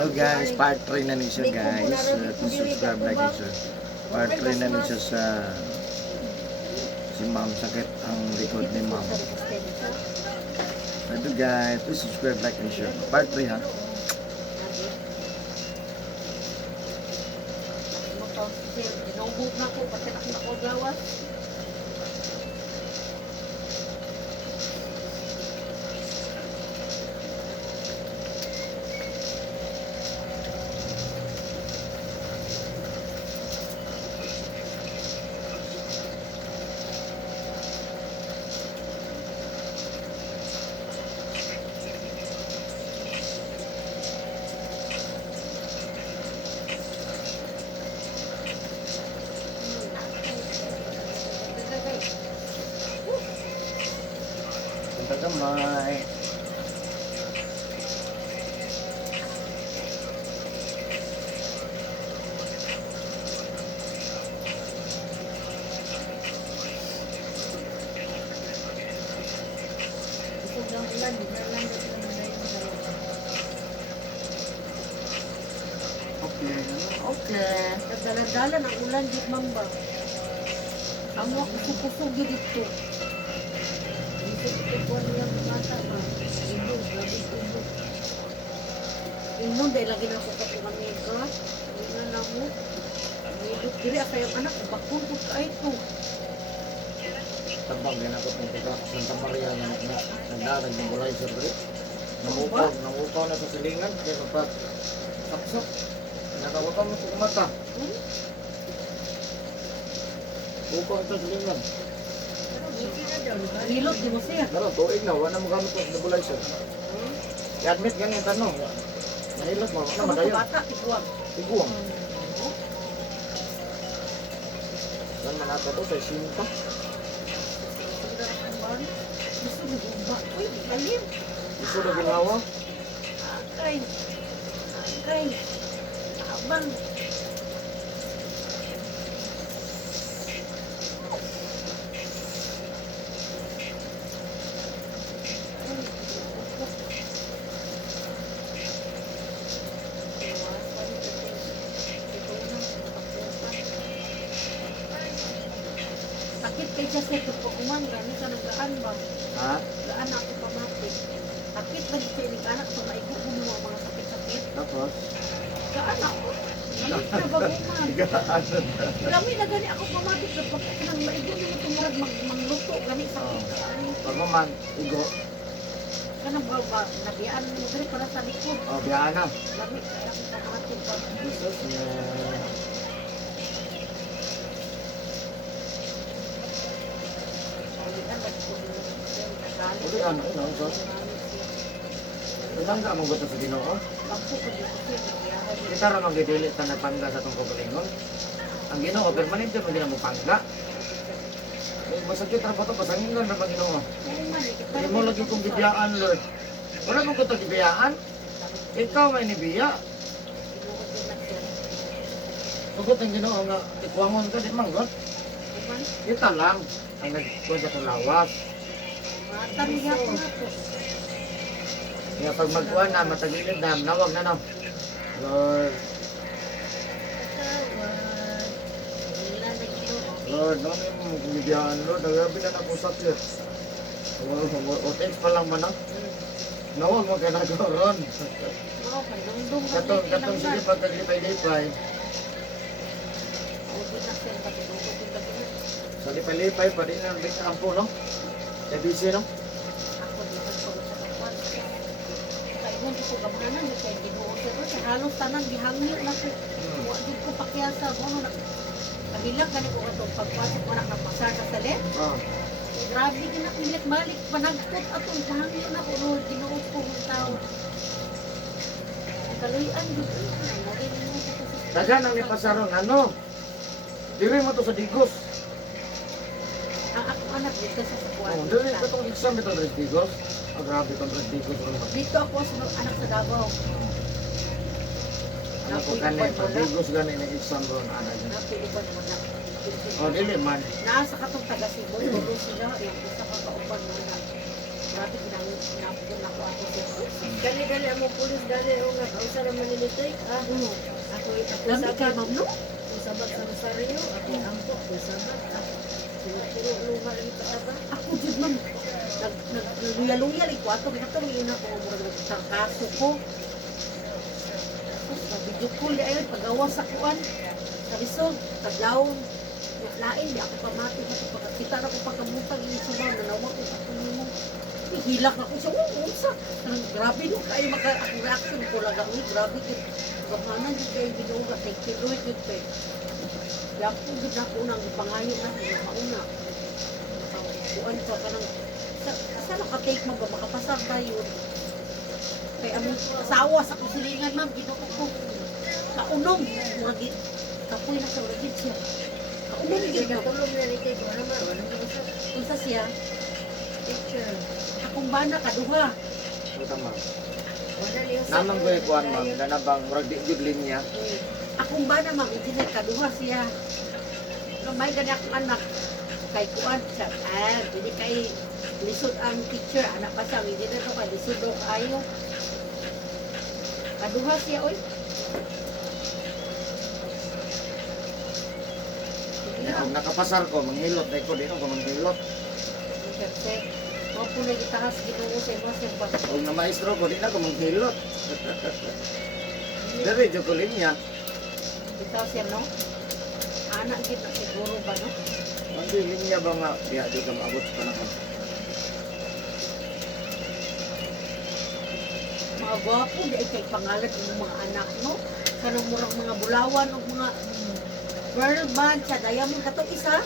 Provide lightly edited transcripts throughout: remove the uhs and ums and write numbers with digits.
Hello guys, part 3 na niya guys. Subscribe like niya. Part 3 na niya sa si ma'am, sakit ang likod ni ma'am. Ito guys, please subscribe like niya. Part 3 ha. Naubog na ko, pati ako gawas. Punta kamay. Okay. Okay. Nagdala-dala ng ulan, di mamba. Amo ako sukusugi dito. Inom dahil lagi na ako kapungan nito. Hindi na mo. Nilot diri ako yung anak. Bakun ko ka ito. Tabang din ako ng kita. Santa Maria na nagdarag ng bulay sa balik. Nangupaw na sa silingan. Kaya magpa-sapsap. Nakawakaw mo sa mata. Upaw sa silingan. Nilot di mo siya. Pero tuig na, wala mo gamit ng nebulizer. I-admit ganyan tanong. Nahilot mo, wala madayon. Bata, tiguang. Tiguang. Yan manata to, sa isinta. Gusto mo ba? Uy, galim. Gusto na ginawa. Akay. Akay. Abang. Sakit kay siya sa pagkuman, gani ka nagaan ba? Ha? Gaan ako pamatik. Sakit ba dito yung anak sa maigo ko mga sakit-sakit? Tapos? Gaan ako. Malit na baguman. Gaan. Kami na gani ako pamatik na pag nang maigo nyo tumurag mangluto, gani sakit. Pag man, igo. Kanang ba, nabiyaan mo gani para sa likod. O, biyaan na. Lami, kaya ako pamatik pa. Jesus, Ito yan, ano, so? Ilang ka mong gusto sa Ginoo? Kita ra magdidilit na nagpangga sa itong kagalingon. Ang Ginoo, permanente mo din mo pangga. Masakit ra ba ito? Pasangin lang na Ginoo. Hindi mo lagi kong gibiyaan, Lord. Wala mong kuto gibiyaan. Ikaw may nibiya. Sugot ang Ginoo nga, ikwangon ka, di manggot. Kita lang ang nagkuha sa lawas. Tamiya ko na po. Kaya pag magkuha na, matagilid na, nawag na. Lord, Lord, ano yung mga kumibiyaan, Lord? Nagabi na na po sakit. O text pa lang man, nawag mo ka na doon. Katong sige pagkaglipay-lipay. Sa lipay-lipay, pa rin ang big ampo, no? ABC, no? Halos tanan gihangyo na ko. Wa jud ko pakyasa mo na kabilang gani ko atong pagpasok mo na kapasada sa left. Grabe ginapilit balik panagtot atong pahangyo na ko Lord Ginoo ko ng tao. Kaluyan jud Dagan ang nipasaron, ano? Diri mo to sa Digos. ang ako anak dito sa sakuan. Oh, diri ko tong exam ito sa Digos. Oh, grabe itong Digos. Dito ako sa anak sa Davao. Ano po gani, pag Digos gani ng exam doon, ano dyan. Napiliban mo na. O, dili man. Nasa katong taga Cebu, tulo sila, yung isa ka kauban mo na. grabe kinapon ako ako sir. Gali-gali ang mga pulis gali o nga kausa naman nilitoy. Ako Dami sabat. kay ma'am no? Ako sabat sa Rosario. Ako ampo. Ako sabat. Sino luha rin ito ba? Ako jud man nagluya-luya li ko ato bitaw ni ina ko murag sarkaso ko. Tapos video call di ay pagawas sa kuan. Sa lisod, taglaw. Lain di ako pamati mo pagkita na ko pagkamutang ini sumaw na nawa ko ako nimo. Hilak ako sa unsa. Grabe no kay maka ako reaction ko lang ang grabe kay gamanan di kay binuga kay kiloy gud kay. Kaya po gud ako nang pangayo na mauna. Kuan pa kanang sa naka-take mo ba makapasar tayo. Kay among asawa sa kusilingan ma'am ginuko ko. Kaunom mga kapoy na sa uragit siya. Kaunom Hindi gid ka ko. tulog na rin kayo. Ano ba? Ano ba sa Unsa siya? picture? Akong bana kaduha. Utang ma'am. Wala liyo sa Naman ko yung kuhan ma'am, na bang murag di gud linya. Akong bana ma'am, engineer kaduha siya. Kamay gani akong anak. Kay kuan siya. Hindi kay lisod ang teacher. Anak pa siya, engineer ko kay lisod daw kayo. Kaduha siya, oy. Kung nakapasar ko, manghilot na ko, di ko manghilot. Kasi, mo po na gitahas ginoo sa imo siya pag Kung na maestro ko, di na ko manghilot. Dari, dyo ko linya. bitaw siya, no? Anak gid na siguro ba, no? Hindi linya ba nga, biya di ka maabot sa panahon. Mga gwapo, di ay kay pangalan ng mga anak, no? Kanang murang mga bulawan o mga girl band sa Diamond katong isa.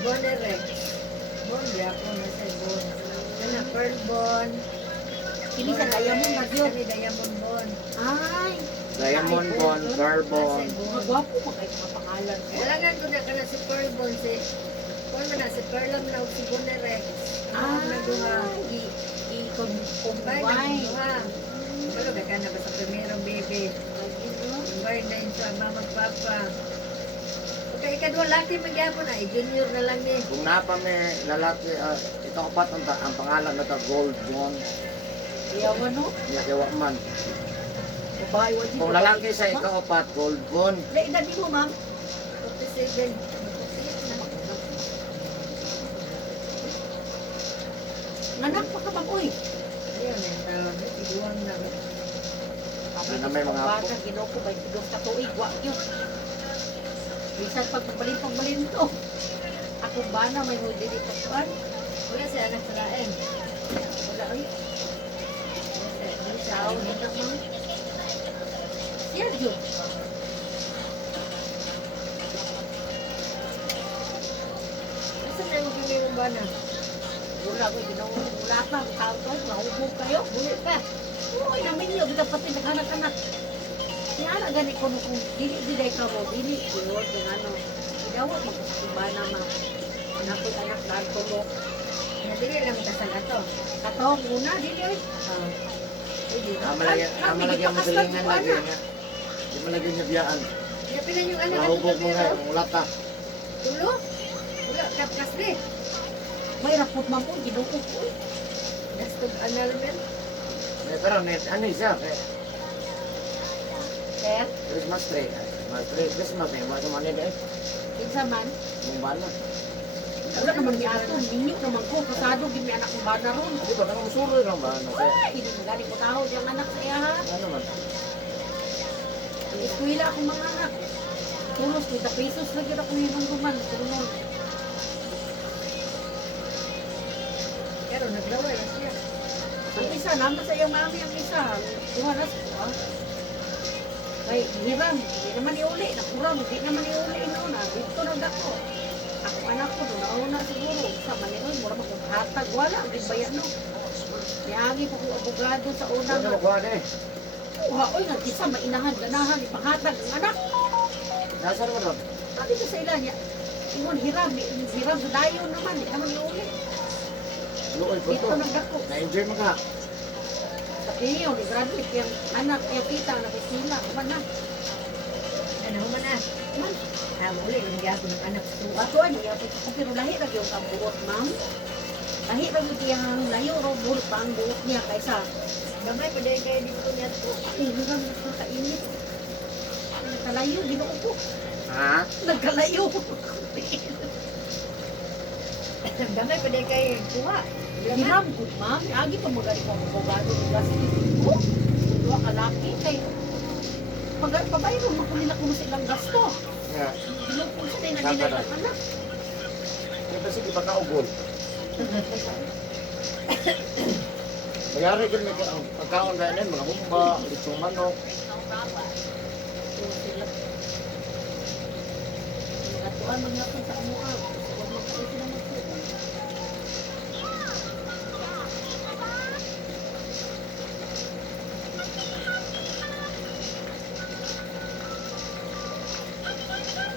Bonerex. Bon, ako na sa Bon. Ano, Pearl Bon. Kini sa Diamond na yun. Kani Diamond Bon. Ay, Diamond Bond, Carbon. mga gwapo mo kay mga pangalan. Kailangan ko na ka na si Pearl Bon. Si, kung na si Pearl lang na o si Bonerex. Nagduha. I-combine. Bay, nagduha. Pero ka na ba sa primerong baby? Bay na yun sa mama papa. Okay, ikadwa laki magyapon ay junior na lang ni. Kung napa may lalaki, ito ko pat ang pangalan na ta Gold Bond. Iyawan, no? Yawa man. Babae, wala Kung lalaki sa ikaw pat Gold Bond. Wala, edad mo, ma'am. 47. 48 na. Nanak pa ka, ma'am, uy. Ayun, yung tawag. Iguang na. Na may mga apo. bata, ginoo ko, may tidos ka tuig, wak yun. Bisan pag magbalin to. Akong bana, may huli dito kuan. Wala si anak sa lain. Wala, ay. Wala si Sao, anak. nanak, ma'am. Siya, yun. Nasaan na yung gini mong bana? Wala ko, ginoo. Wala pa, tao to, mahubog kayo. Buli pa. Uy, namin yun, kita pati naghanak-anak. Kaya na gani ko kung dili ka mo, dili, yun, yung ano. Ginawa mo sa kumbana, ma'am. Anak ko'y anak na tulog. Nadili lang kasal ato. Katong una, dili, oy. Pwede. Amalagyan mo silingan lagi nga. Di mo lagi niya biyaan. Napilan yung anak Mahubog mo nga, pero. wala ka. Tulo? Wala, kapkas di. May rapot man po, ginoo ko. Uy. Gastog annulment. Pero ano siya, Sir, Christmas tree. Christmas tree, wala sa manila eh. kinsa man. Mong bala. Wala naman ni ato, minyo naman ko. Kasado, gimi anak kong bana ron. Di ba, kanang suroy lang ba? Ano siya? Ay, hindi mo galing ko tao, yung anak sa iya, ha? Ano man? Eskwila akong mga anak. Tulos, 20 pesos lagi ako yung duman. Tulungan. Pero naglaway na siya. Ang isa, naman sa iyong mami ang isa. Tuhanas ko, ha? Ay, hiram, hindi naman iuli. Nakuram, hindi naman iuli. Noon, dito na dako. Ako anak ko, doon nauna siguro. Sa manion, mura magkakatag. Wala, ang bayan no. Niyangi ko kung abogado sa Ano unang. mo kuha eh? Uha, oy, nag-isa, mainahan, ganahan, ipanghatag ang anak. Nasaan mo doon? Sabi ko sa ila niya, ingon hiram, hiram sa dayon naman, hindi naman iuli. Luoy ko Dito to. nagdako. Na-enjoy mo ka. Sa iyo, ni-graduate yung anak, yung kita, nag-isila, kuman na. Ano mo na? Lahi pa yung tiyang layo, ro, buhol pa ang buhok niya kaysa. Gamay pa dahil kayo dito niya to. Ay, hanggang nagkakainit. Nagkalayo, ginoo ko. Ha? Nagkalayo. Gamay pa dahil kayo kuha. Hiram ko, ma'am. Agi pa magaling mo abogado ng gasto. Oh, dua kalaki. Kay, pabayro, makulila ko sa ilang gasto. Nga. Ginoo sa tayo na nilay na anak. Kaya kasi di ba kaugol? Mayari din may pagkaon na yun, mga humba, litsong manok. Nagatuan mga kung sa ano ang. Huwag magkalit sila magsuon.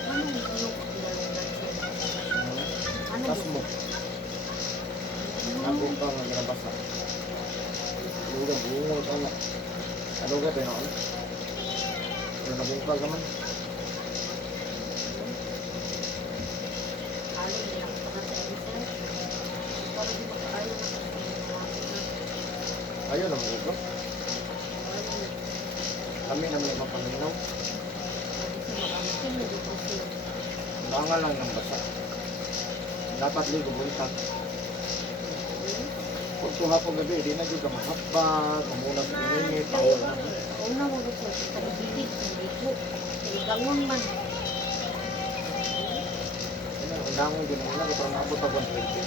Anong ano ko pinalungan siya? Ano Tas mo, nabong ka nga ginabasa. Luga, bungol ka nga. Ano ka tayo na? Pero nabong ka naman. Alin din ako pa sa Elisa. Para di makaayon na kasi Ayaw na mo ko. Kami naman yung mapaminaw. Bangal lang ng basa. Dapat ligo buntag. Pag tuha po gabi, di na dyan ka mahaba, mamunas init, pawal na. Una mo gusto sa bilig, hindi po. Gangon man. Ang dangon din muna, parang naabot ako 120.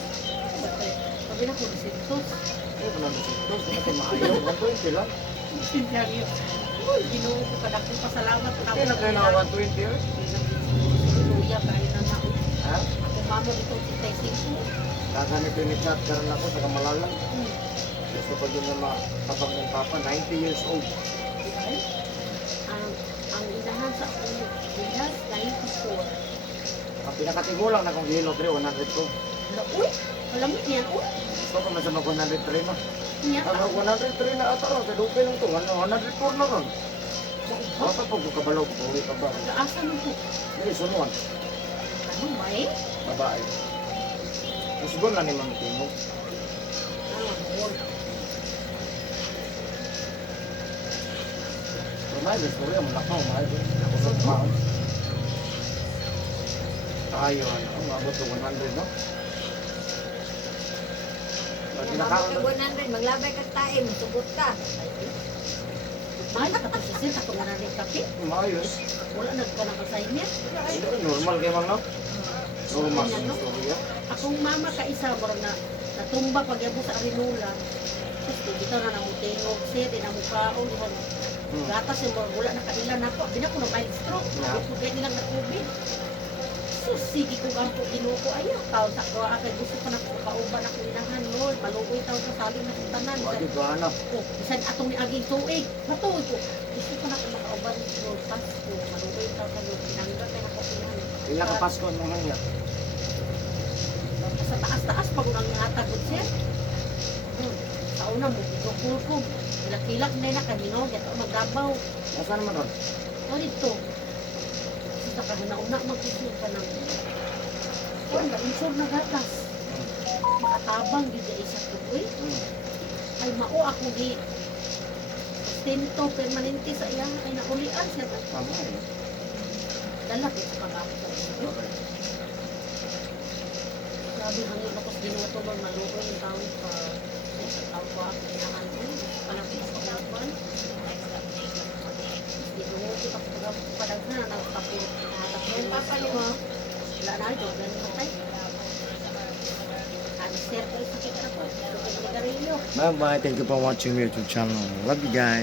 Sabi na ko, sintos. Eh, wala na sito, kung natin maayaw, 120 lang. Sinaryo. Uy, ginoo ko kada kong pasalamat. Kaya na kayo na 120 eh. Luya, kayo na na. Ha? Ako mamo dito, 35. Kaganit yung chat karon ako sa Kamalalang. Gusto ko din na makapag ng papa, 90 years old. Ay, ang inahan sa Pinas, 94. Ang pinakatigulang na kong gihilo 3, 100 ko. Uy, alam mo yan, uy. Gusto ko man sa mag 103 na. Niya ka. Ang 103 na ata ron, sa dupin lang to. 104 na ron. Baka pag kabalaw ko, uwi ka ba? Nag-asa mo po. Hindi, sunuan. Ano, may? Babae. Usgon lang ni Mami Tino. Hol. Rumay, gusto rin, malakaw, mahal. Ako sa kumaon. Tayo, ano, umabot ko 100, no? Pag Mabot kinakaon ka 100, maglabay ka tae, masugot ka. May nakaposisin, ako na rin kape. Maayos. Wala nagkanang-assignment. Normal kayo, Mang, no? Normal sa Ano? istorya. Akong mama ka isa, parang na natumba pag yabo sa Arinula. Tapos dito na namutingog siya, din namukaon. Gatas yung mga wala na kanila na po. Bina ko na mild stroke. Yeah. Hindi ko ganyan lang na COVID. So, sige ko ang po ginuko. Ayaw, tao sa ko. Akay gusto ko na po kauban ako inahan, Lord. Maluoy tao sa saling na kitanan. Wadi ko hanap. Oh, bisan atong ni aging tuig. Matuoy ko. Gusto ko na po makauban, Lord. Pasko. Maluoy tao sa Lord. Pinangga kayo na po inahan. Ilang ka Pasko mo nga niya. Sa taas-taas pag unang natagod siya. Sa una mo, bigokul ko. Kilak-kilak na na kanino, gato magdabaw. Nasaan naman ron? O dito. Sa kahuna-una, magkikinig ka ng wala, insure na gatas. Makatabang, gida isa ko. Uy, ay mao ako gi. Sustento, permanente sa iya. Ay naulian siya. Tama eh. Dalapit sa pag-ako. Grabe hangin ako sa ginawa to bang maluoy yung taon pa sa taon pa ako kailangan ko palapit sa paglaban ginuho ko ako padaghan na nagtapos yung papa niyo ha wala na ito ganun matay cancer ko sakit na po so kaya nagarilyo Bye bye. Thank you for watching my YouTube channel. Love you guys.